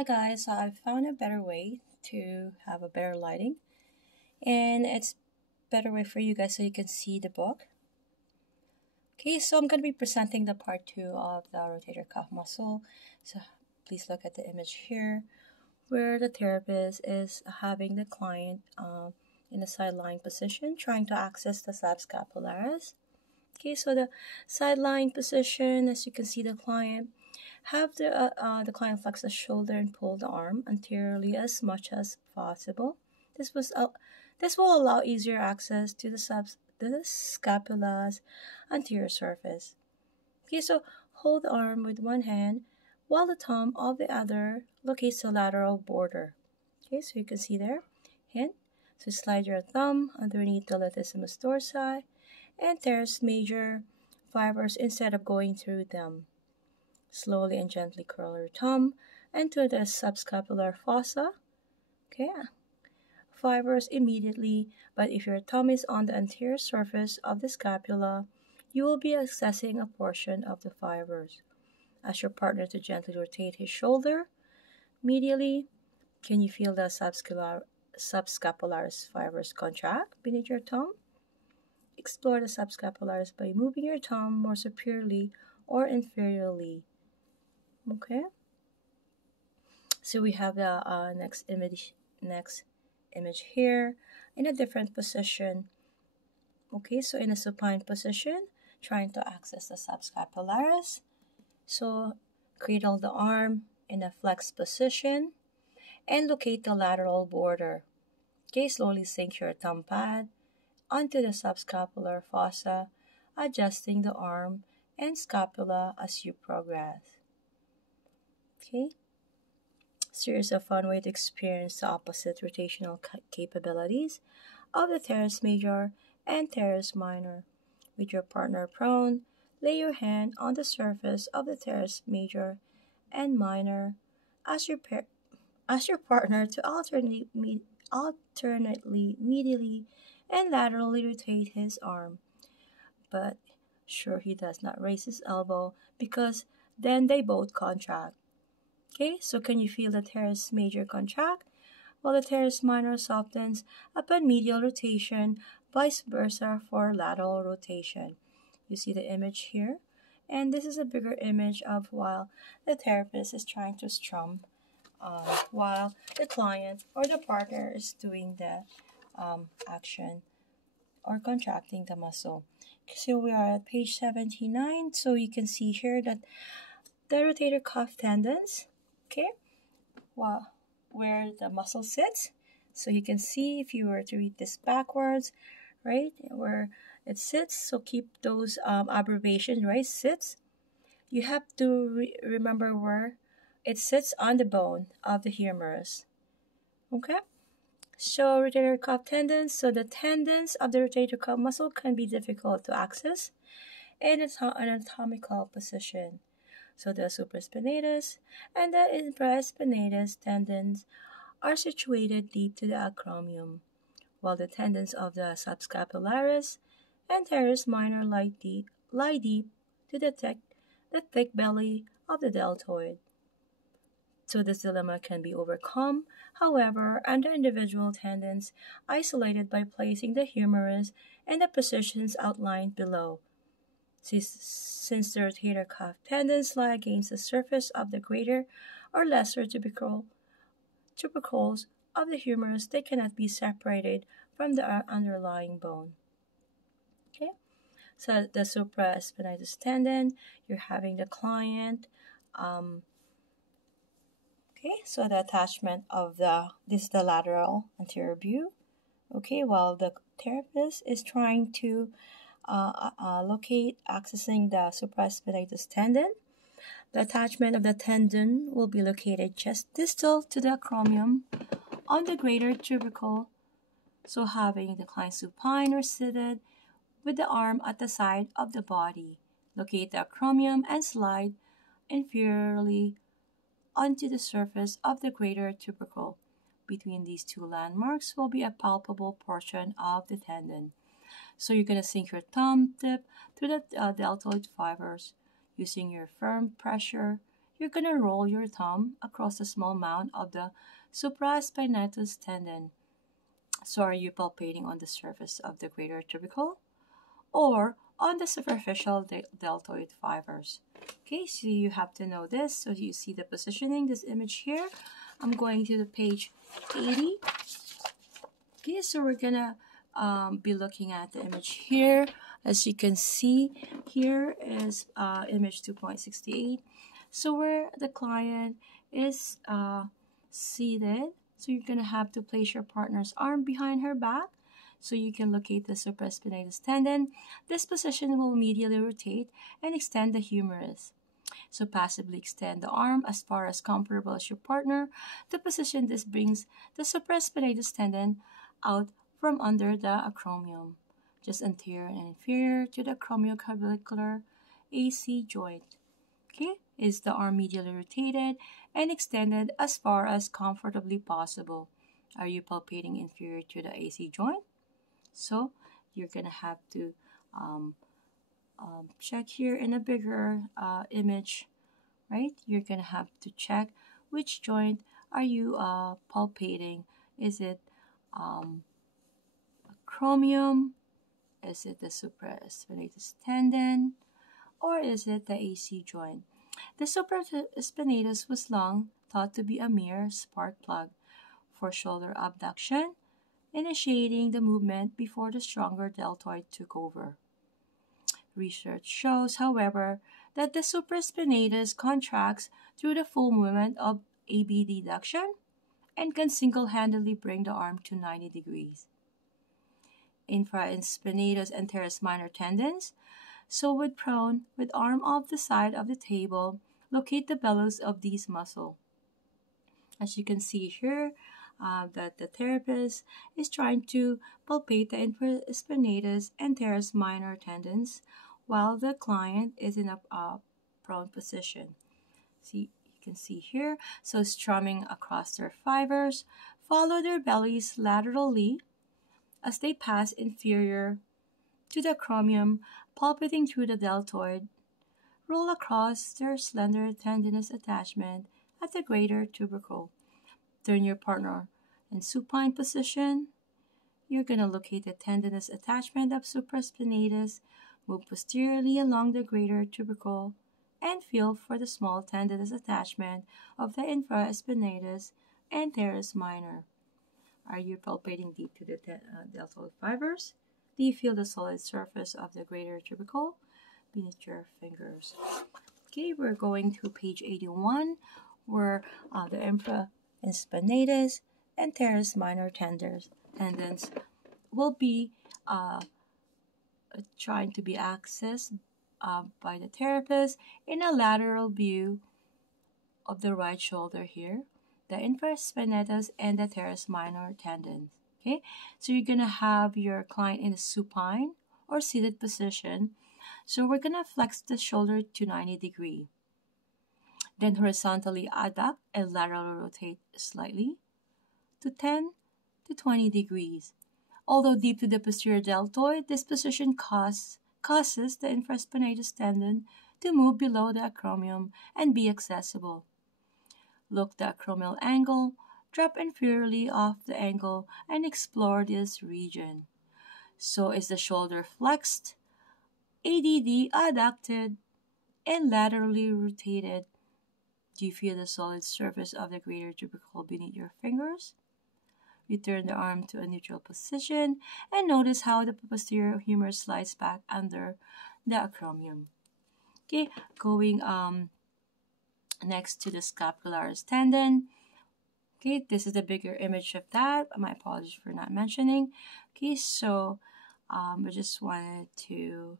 Hi guys, so I found a better way to have a better lighting, and it's better way for you guys so you can see the book. Okay, so I'm going to be presenting the part 2 of the rotator cuff muscle. So please look at the image here where the therapist is having the client in a sideline position trying to access the subscapularis. Okay, so the sideline position, as you can see, the client have the client flex the shoulder and pull the arm anteriorly as much as possible. This will allow easier access to the scapula's anterior surface. Okay, so hold the arm with one hand while the thumb of the other locates the lateral border. Okay, so you can see there. Hint. So slide your thumb underneath the latissimus dorsi and teres major fibers instead of going through them. Slowly and gently curl your thumb into the subscapular fossa. Okay, fibers immediately, but if your thumb is on the anterior surface of the scapula, you will be accessing a portion of the fibers. Ask your partner to gently rotate his shoulder medially. Can you feel the subscapularis fibers contract beneath your thumb? Explore the subscapularis by moving your thumb more superiorly or inferiorly. Okay. So we have the next image here in a different position. Okay, so in a supine position, trying to access the subscapularis. So cradle the arm in a flexed position and locate the lateral border. Okay, slowly sink your thumb pad onto the subscapular fossa, adjusting the arm and scapula as you progress. Okay, so here's a fun way to experience the opposite rotational capabilities of the teres major and teres minor. With your partner prone, lay your hand on the surface of the teres major and minor. Ask your partner to alternately medially and laterally rotate his arm, but sure he does not raise his elbow because then they both contract. Okay, so can you feel the teres major contract while the teres minor softens upon medial rotation, vice versa for lateral rotation? You see the image here, and this is a bigger image of while the therapist is trying to strum while the client or the partner is doing the action or contracting the muscle. So we are at page 79, so you can see here that the rotator cuff tendons, okay, where the muscle sits. So you can see if you were to read this backwards, right, where it sits. So keep those abbreviations, right, sits. You have to remember where it sits on the bone of the humerus. Okay, so rotator cuff tendons. So the tendons of the rotator cuff muscle can be difficult to access in an anatomical position. So the supraspinatus and the infraspinatus tendons are situated deep to the acromion, while the tendons of the subscapularis and teres minor lie deep to the thick belly of the deltoid. So this dilemma can be overcome, however, under individual tendons isolated by placing the humerus in the positions outlined below. Since the rotator cuff tendons lie against the surface of the greater or lesser tubercles of the humerus, they cannot be separated from the underlying bone. Okay, so the supraspinatus tendon, you're having the client. Okay, so the attachment of this is the lateral anterior view. Okay, while the therapist is trying to locate accessing the supraspinatus tendon. The attachment of the tendon will be located just distal to the acromion on the greater tubercle, so having the client supine or seated with the arm at the side of the body. Locate the acromion and slide inferiorly onto the surface of the greater tubercle. Between these two landmarks will be a palpable portion of the tendon. So you're going to sink your thumb tip through the deltoid fibers. Using your firm pressure, you're going to roll your thumb across the small mound of the supraspinatus tendon. So are you palpating on the surface of the greater tubercle or on the superficial deltoid fibers? Okay, so you have to know this. So you see the positioning, this image here. I'm going to the page 80. Okay, so we're gonna be looking at the image here. As you can see, here is image 2.68. So where the client is seated, so you're gonna have to place your partner's arm behind her back so you can locate the supraspinatus tendon. This position will medially rotate and extend the humerus. So passively extend the arm as far as comparable as your partner. The position this brings the supraspinatus tendon out from under the acromion, just anterior and inferior to the acromioclavicular AC joint. Okay, is the arm medially rotated and extended as far as comfortably possible. Are you palpating inferior to the AC joint? So you're gonna have to check here in a bigger image, right? You're gonna have to check which joint are you palpating. Is it acromion? Is it the supraspinatus tendon? Or is it the AC joint? The supraspinatus was long thought to be a mere spark plug for shoulder abduction, initiating the movement before the stronger deltoid took over. Research shows, however, that the supraspinatus contracts through the full movement of abduction and can single-handedly bring the arm to 90 degrees. Infraspinatus and teres minor tendons, so with prone, with arm off the side of the table, locate the bellows of these muscles. As you can see here, that the therapist is trying to palpate the infraspinatus and teres minor tendons while the client is in a prone position. See, you can see here, so strumming across their fibers, follow their bellies laterally as they pass inferior to the acromion, palpating through the deltoid, roll across their slender tendinous attachment at the greater tubercle. Turn your partner in supine position. You're going to locate the tendinous attachment of supraspinatus, move posteriorly along the greater tubercle, and feel for the small tendinous attachment of the infraspinatus and teres minor. Are you palpating deep to the deltoid fibers? Do you feel the solid surface of the greater tubercle beneath your fingers? Okay, we're going to page 81, where the infraspinatus and teres minor tendons will be trying to be accessed by the therapist in a lateral view of the right shoulder here, the infraspinatus and the teres minor tendons. Okay, so you're gonna have your client in a supine or seated position. So we're gonna flex the shoulder to 90 degrees. Then horizontally adduct and laterally rotate slightly to 10 to 20 degrees. Although deep to the posterior deltoid, this position causes the infraspinatus tendon to move below the acromion and be accessible. Look the acromial angle, drop inferiorly off the angle, and explore this region. So is the shoulder flexed, ADD adducted, and laterally rotated? Do you feel the solid surface of the greater tubercle beneath your fingers? Return the arm to a neutral position and notice how the posterior humerus slides back under the acromion. Okay, going next to the scapularis tendon. Okay, this is a bigger image of that. My apologies for not mentioning. Okay, so I just wanted to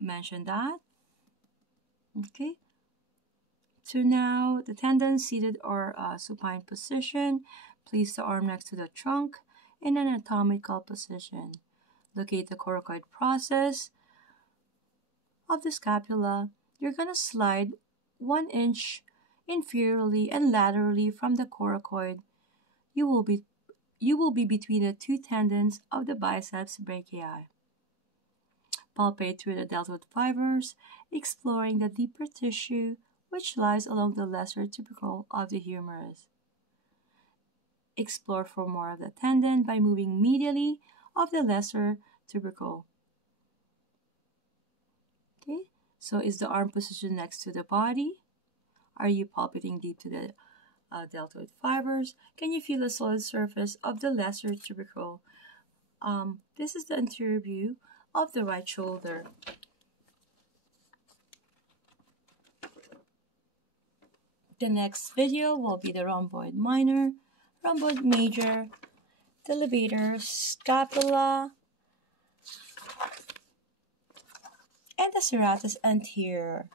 mention that. Okay, so now the tendon seated or supine position. Place the arm next to the trunk in an anatomical position. Locate the coracoid process of the scapula. You're going to slide 1 inch inferiorly and laterally from the coracoid. You will be between the two tendons of the biceps brachii. Palpate through the deltoid fibers, exploring the deeper tissue which lies along the lesser tubercle of the humerus. Explore for more of the tendon by moving medially of the lesser tubercle. Okay, so is the arm positioned next to the body? Are you palpating deep to the deltoid fibers? Can you feel the solid surface of the lesser tubercle? This is the anterior view of the right shoulder. The next video will be the rhomboid minor, rhomboid major, the levator, scapula, and the serratus anterior.